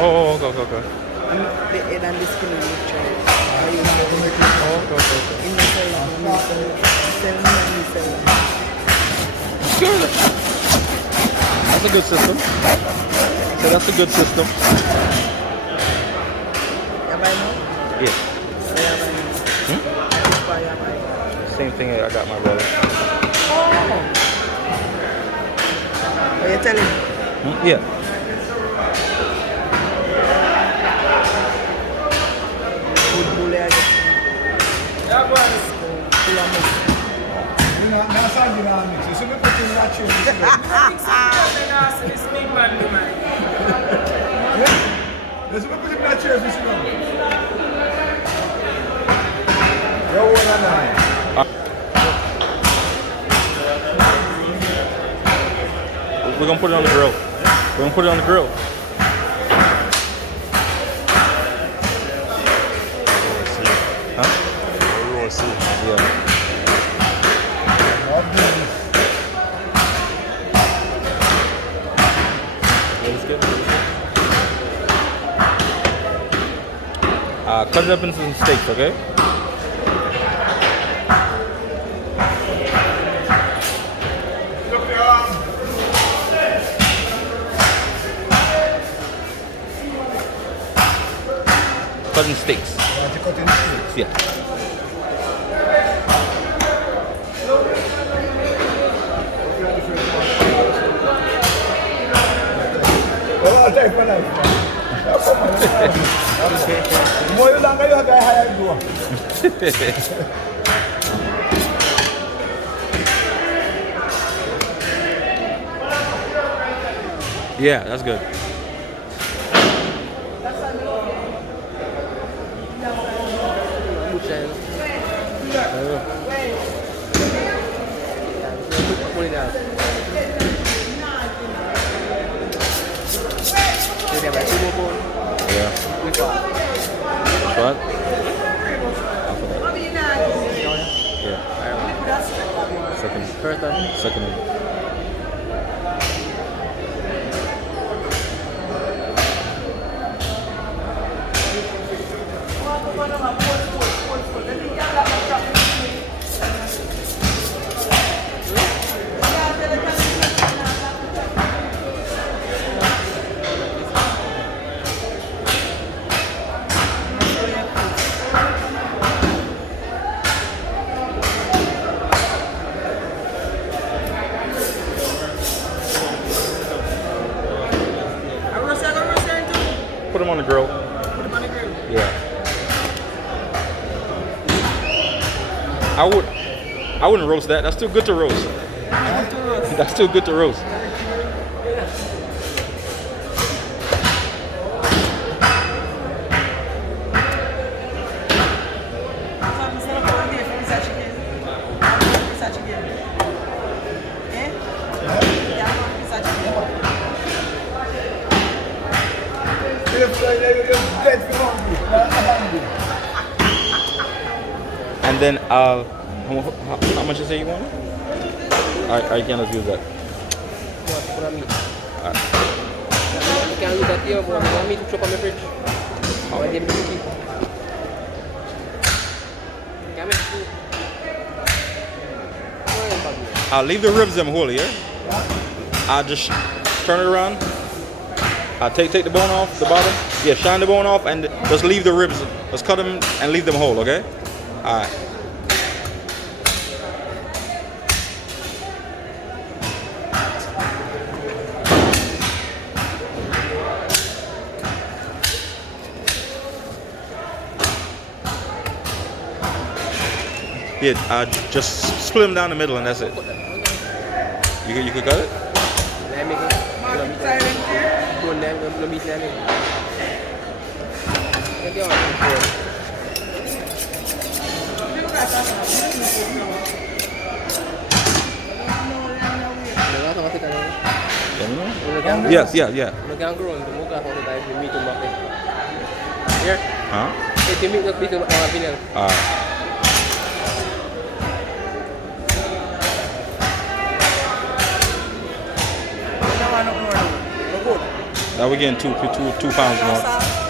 Oh, okay. And the head and the skin and the chest. Okay. In the cell. Good. That's a good system. So that's a good system. Yeah. Same thing I got my brother. Are you telling me? Yeah. Good bully I get. Yeah, boy. We're gonna put it on the grill. Huh? We want to see. Yeah. Cut it up into some steaks, okay? Cutting steaks. Yeah. Yeah, that's good. Yeah. Which one? Yeah. Second. First one? Second one. Put them on the grill. Yeah. I wouldn't roast that. That's too good to roast. That's too good to roast. And then, how much you say you want? I cannot use that. You can use that here, but you want me to chop on the fridge? Or I give it to you? I'll leave the ribs them whole, yeah? I'll just turn it around. I'll take the bone off the bottom. Yeah, shine the bone off and just leave the ribs. Just cut them and leave them whole, okay? Alright. Yeah, just split them down the middle and that's it. You could cut it? Yes, yeah. Here? Huh? Now we're getting 2 pounds more.